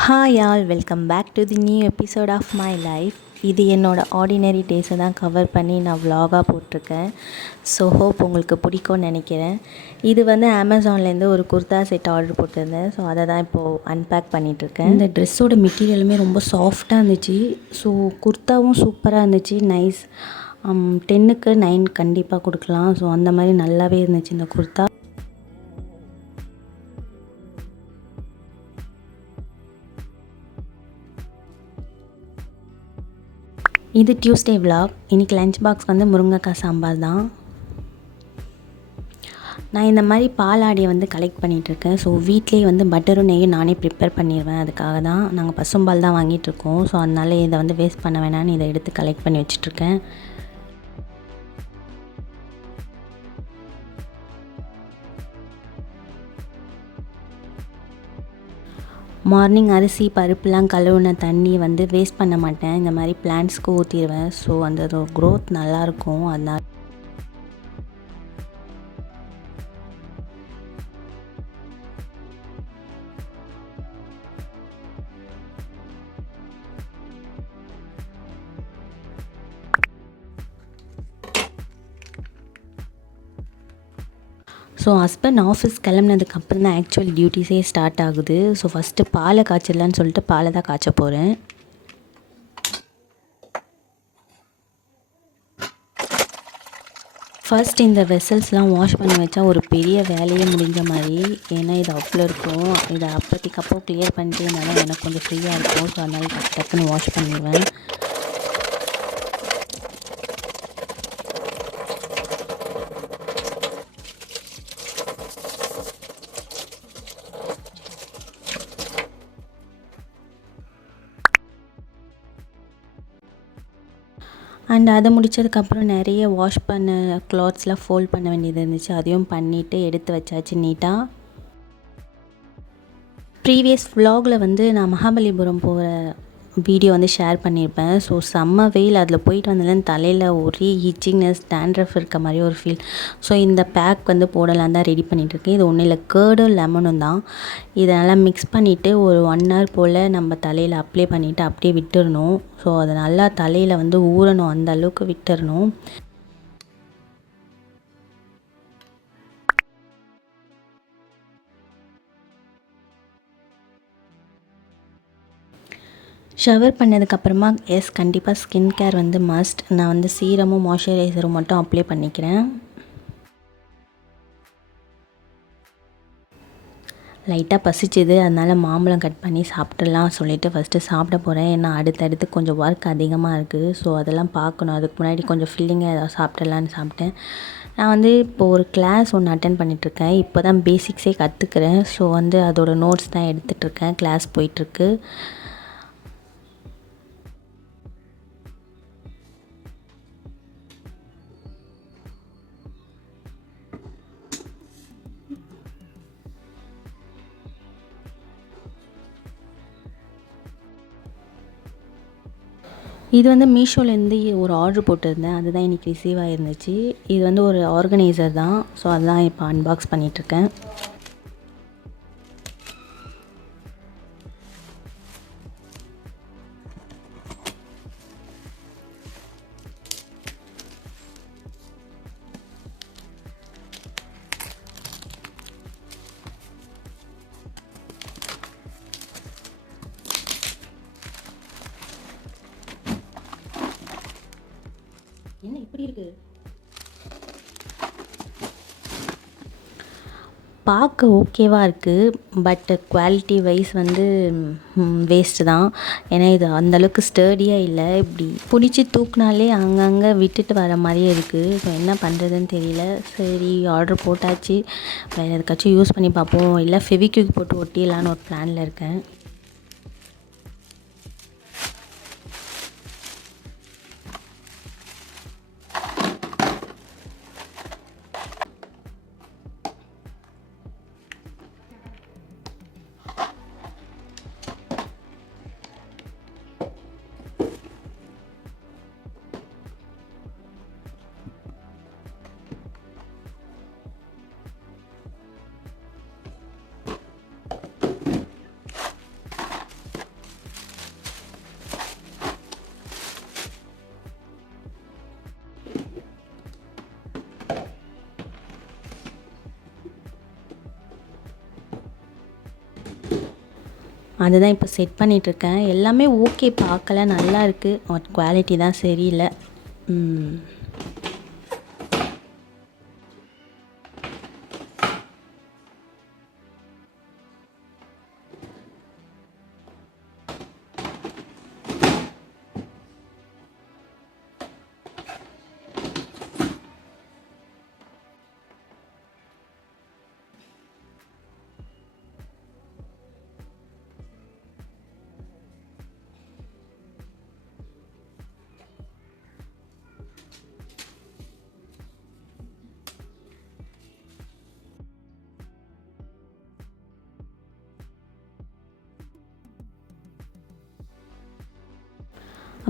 Hi all, welcome back to the new episode of my life. இது என்னோடய ordinary டேஸை தான் cover பண்ணி நான் vlog-ஆ போட்டிருக்கேன். ஸோ ஹோப் உங்களுக்கு பிடிக்கும்னு நினைக்கிறேன். இது வந்து அமேசான்லேருந்து ஒரு குர்தா செட் ஆர்டர் போட்டிருந்தேன். ஸோ அதை தான் இப்போது அன்பேக் பண்ணிகிட்ருக்கேன். இந்த ட்ரெஸ்ஸோட மெட்டீரியலுமே ரொம்ப சாஃப்டாக இருந்துச்சு. ஸோ குர்தாவும் சூப்பராக இருந்துச்சு. நைஸ். 10க்கு 9 கண்டிப்பாக கொடுக்கலாம். ஸோ அந்த மாதிரி நல்லாவே இருந்துச்சு இந்த குர்தா. இது டியூஸ்டே vlog. இன்றைக்கி லஞ்ச் பாக்ஸ் வந்து முருங்கைக்காய் சாம்பார் தான். நான் இந்த மாதிரி பாலாடையை வந்து கலெக்ட் பண்ணிகிட்ருக்கேன். ஸோ வீட்லேயே வந்து பட்டரும் நெய்யும் நானே ப்ரிப்பேர் பண்ணிடுவேன். அதுக்காக தான் நாங்கள் பசும்பால் தான் வாங்கிட்டுருக்கோம். ஸோ அதனால இதை வந்து வேஸ்ட் பண்ண வேணான்னு இதை எடுத்து கலெக்ட் பண்ணி வச்சிட்ருக்கேன். மார்னிங் அரிசி பருப்புலாம் கழுவுன தண்ணி வந்து வேஸ்ட் பண்ண மாட்டேன். இந்த மாதிரி பிளான்ட்ஸ்க்கு ஊற்றிடுவேன். ஸோ அந்த க்ரோத் நல்லாயிருக்கும். அதனால் ஸோ ஹஸ்பண்ட் ஆஃபீஸ் கிளம்புனதுக்கப்புறம் தான் ஆக்சுவல் டியூட்டிஸே ஸ்டார்ட் ஆகுது. ஸோ ஃபஸ்ட்டு பாலை காய்ச்சிடலான்னு சொல்லிட்டு பாலை தான் காய்ச்ச போகிறேன். ஃபர்ஸ்ட் இந்த வெசல்ஸ்லாம் வாஷ் பண்ணி வச்சா ஒரு பெரிய வேலையே முடிஞ்ச மாதிரி. ஏன்னா இது அவ்வளோ இருக்கும். இதை அப்போதைக்கு அப்போ கிளியர் பண்ணிட்டு இருந்தாலும் எனக்கு கொஞ்சம் ஃப்ரீயாக இருக்கும். ஸோ அதனால் டக்குன்னு வாஷ் பண்ணிடுவேன். அண்ட் அதை முடித்ததுக்கப்புறம் நிறைய வாஷ் பண்ண கிளாத்ஸ்லாம் ஃபோல்ட் பண்ண வேண்டியது இருந்துச்சு. அதையும் பண்ணிவிட்டு எடுத்து வச்சாச்சு நீட்டாக. ப்ரீவியஸ் vlog-ல வந்து நான் மகாபலிபுரம் போகிற வீடியோ வந்து ஷேர் பண்ணியிருப்பேன். ஸோ செம்ம வெயில். அதில் போயிட்டு வந்ததுலேருந்து தலையில் ஒரே இச்சிங்னஸ், டேண்ட்ரஃப் இருக்க மாதிரி ஒரு ஃபீல். ஸோ இந்த பேக் வந்து போடலாம் தான் ரெடி பண்ணிகிட்ருக்கேன். இது ஒன்றும் இல்லை, கேர்டும் லெமனும் தான். இதை நல்லா மிக்ஸ் பண்ணிவிட்டு ஒரு 1 hour போல் நம்ம தலையில் அப்ளை பண்ணிவிட்டு அப்படியே விட்டுறணும். ஸோ அது நல்லா தலையில் வந்து ஊறணும், அந்த அளவுக்கு விட்டுறணும். ஷவர் பண்ணதுக்கப்புறமா கண்டிப்பாக ஸ்கின் கேர் வந்து மஸ்ட். நான் வந்து சீரமும் மாய்ஸ்சரைசரும் மட்டும் அப்ளை பண்ணிக்கிறேன். லைட்டாக பசிச்சுது, அதனால் மாம்பழம் கட் பண்ணி சாப்பிட்றலாம் சொல்லிவிட்டு ஃபஸ்ட்டு சாப்பிட போகிறேன். ஏன்னா அடுத்தடுத்து கொஞ்சம் ஒர்க் அதிகமாக இருக்குது. ஸோ அதெல்லாம் பார்க்கணும். அதுக்கு முன்னாடி கொஞ்சம் ஃபில்லிங்காக ஏதாவது சாப்பிட்றலான்னு சாப்பிட்டேன். நான் வந்து இப்போது ஒரு கிளாஸ் ஒன்று அட்டென்ட் பண்ணிகிட்ருக்கேன். இப்போ தான் பேசிக்ஸே கற்றுக்கிறேன். ஸோ வந்து அதோட நோட்ஸ் தான் எடுத்துகிட்ருக்கேன். கிளாஸ் போயிட்டுருக்கு. இது வந்து மீஷோலேருந்து ஒரு ஆர்டர் போட்டிருந்தேன். அதுதான் இன்றைக்கி ரிசீவ் ஆகிருந்துச்சு. இது வந்து ஒரு ஆர்கனைசர் தான். ஸோ அதுதான் இப்போ அன்பாக்ஸ் பண்ணிகிட்ருக்கேன். என்ன இப்படி இருக்குது? பார்க்க ஓகேவாக இருக்குது. பட் குவாலிட்டி வைஸ் வந்து வேஸ்ட்டு தான். ஏன்னா இது அந்தளவுக்கு ஸ்டர்டியாக இல்லை. இப்படி பிடிச்சி தூக்குனாலே அங்கங்கே விட்டுட்டு வர மாதிரியே இருக்குது. ஸோ என்ன பண்ணுறதுன்னு தெரியல. சரி, ஆர்டர் போட்டாச்சு. வேறு எதுக்காச்சும் யூஸ் பண்ணி பார்ப்போம். இல்லை ஃபெவிக்விக் போட்டு ஒட்டிடலான்னு ஒரு பிளானில் இருக்கேன். அதுதான் இப்போ செட் பண்ணிகிட்ருக்கேன். எல்லாமே ஓகே, பார்க்கல நல்லா இருக்குது, குவாலிட்டி தான் சரியில்லை.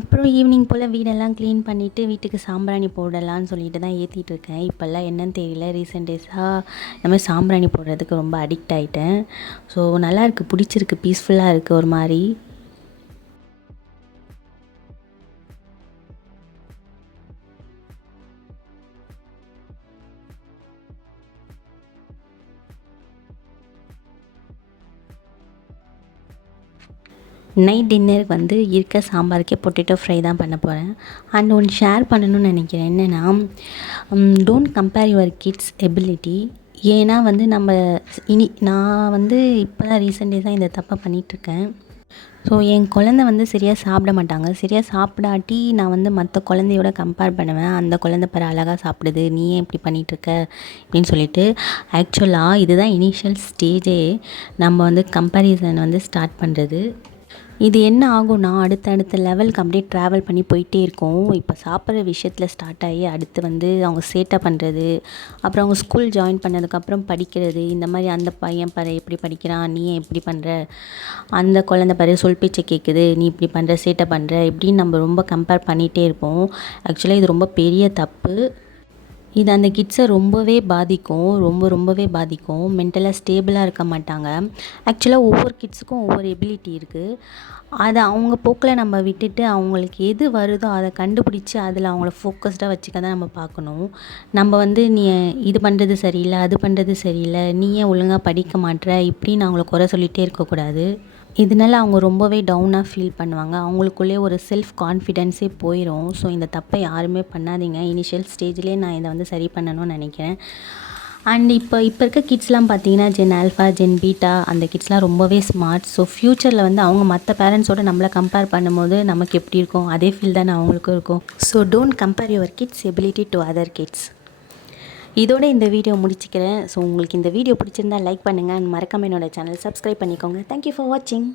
அப்புறம் ஈவினிங் போல் வீடெல்லாம் க்ளீன் பண்ணிவிட்டு வீட்டுக்கு சாம்பிராணி போடலான்னு சொல்லிட்டு தான் ஏற்றிட்டு இருக்கேன். இப்போல்லாம் என்னன்னு தெரியல, ரீசெண்ட் டேஸாக இந்த மாதிரி சாம்பிராணி போடுறதுக்கு ரொம்ப அடிக்ட் ஆகிட்டேன். ஸோ நல்லாயிருக்கு, பிடிச்சிருக்கு, பீஸ்ஃபுல்லாக இருக்குது ஒரு மாதிரி. நைட் டின்னருக்கு வந்து இருக்க சாம்பாருக்கே பொட்டேட்டோ ஃப்ரை தான் பண்ண போகிறேன். அண்ட் ஒன்று ஷேர் பண்ணணும்னு நினைக்கிறேன். என்னென்னா, don't compare your kids ability. ஏன்னா வந்து நான் வந்து இப்போ தான் ரீசெண்ட் டேஸாக இந்த தப்பை பண்ணிகிட்ருக்கேன். ஸோ என் குழந்தை வந்து சரியாக சாப்பிட மாட்டாங்க. சரியாக சாப்பிடாட்டி நான் வந்து மற்ற குழந்தையோட கம்பேர் பண்ணுவேன். அந்த குழந்தை பாரு அழகாக சாப்பிடுது, நீ ஏன் இப்படி பண்ணிகிட்ருக்க அப்படின்னு சொல்லிட்டு. ஆக்சுவலாக இதுதான் இனிஷியல் ஸ்டேஜே நம்ம வந்து கம்பேரிசன் வந்து ஸ்டார்ட் பண்ணுறது. இது என்ன ஆகும்னா, அடுத்தடுத்த லெவலுக்கு அப்படியே ட்ராவல் பண்ணி போயிட்டே இருக்கும். இப்போ சாப்பிட்ற விஷயத்தில் ஸ்டார்ட் ஆகி அடுத்து வந்து அவங்க சேட்டை பண்ணுறது, அப்புறம் அவங்க ஸ்கூல் ஜாயின் பண்ணதுக்கப்புறம் படிக்கிறது, இந்த மாதிரி அந்த பையன் பாரு எப்படி படிக்கிறான், நீ ஏன் இப்படி பண்ணுற, அந்த குழந்தை பாரு சொல் பேச்சை கேட்குது, நீ இப்படி பண்ணுற, சேட்டை பண்ணுற, இப்படின்னு நம்ம ரொம்ப கம்பேர் பண்ணிகிட்டே இருப்போம். ஆக்சுவலாக இது ரொம்ப பெரிய தப்பு. இது அந்த கிட்ஸை ரொம்பவே பாதிக்கும், ரொம்பவே பாதிக்கும். மென்டலாக ஸ்டேபிளாக இருக்க மாட்டாங்க. ஆக்சுவலாக ஒவ்வொரு கிட்ஸுக்கும் ஒவ்வொரு எபிலிட்டி இருக்குது. அதை அவங்க போக்கில் நம்ம விட்டுட்டு அவங்களுக்கு எது வருதோ அதை கண்டுபிடிச்சி அதில் அவங்கள ஃபோக்கஸ்டாக வச்சுக்க தான் நம்ம பார்க்கணும். நம்ம வந்து நீ இது பண்ணுறது சரியில்லை, அது பண்ணுறது சரியில்லை, நீ ஏன் ஒழுங்காக படிக்க மாட்ற, இப்படின்னு அவங்கள குறை சொல்லிகிட்டே இருக்கக்கூடாது. இதனால அவங்க ரொம்பவே டவுனாக ஃபீல் பண்ணுவாங்க. அவங்களுக்குள்ளே ஒரு செல்ஃப் கான்ஃபிடென்ஸே போயிடும். ஸோ இந்த தப்பை யாருமே பண்ணாதீங்க. இனிஷியல் ஸ்டேஜ்லேயே நான் இதை வந்து சரி பண்ணணும்னு நினைக்கிறேன். அண்ட் இப்போ இருக்க கிட்ஸ்லாம் பார்த்தீங்கன்னா, ஜென் ஆல்ஃபா, ஜென் பீட்டா, அந்த கிட்ஸ்லாம் ரொம்பவே ஸ்மார்ட். ஸோ ஃப்யூச்சரில் வந்து அவங்க மற்ற பேரண்ட்ஸோடு நம்மளை கம்பேர் பண்ணும்போது நமக்கு எப்படி இருக்கும், அதே ஃபீல் தானே அவங்களுக்கும் இருக்கும். So don't compare your kids ability to other kids. இதோட இந்த வீடியோ முடிச்சுக்கிறேன். ஸோ உங்களுக்கு இந்த வீடியோ பிடிச்சிருந்தா லைக் பண்ணுங்கள். மறக்காமல் என்னோடய சேனல் சப்ஸ்கிரைப் பண்ணிக்கோங்க. தேங்க்யூ ஃபார் வாட்சிங்.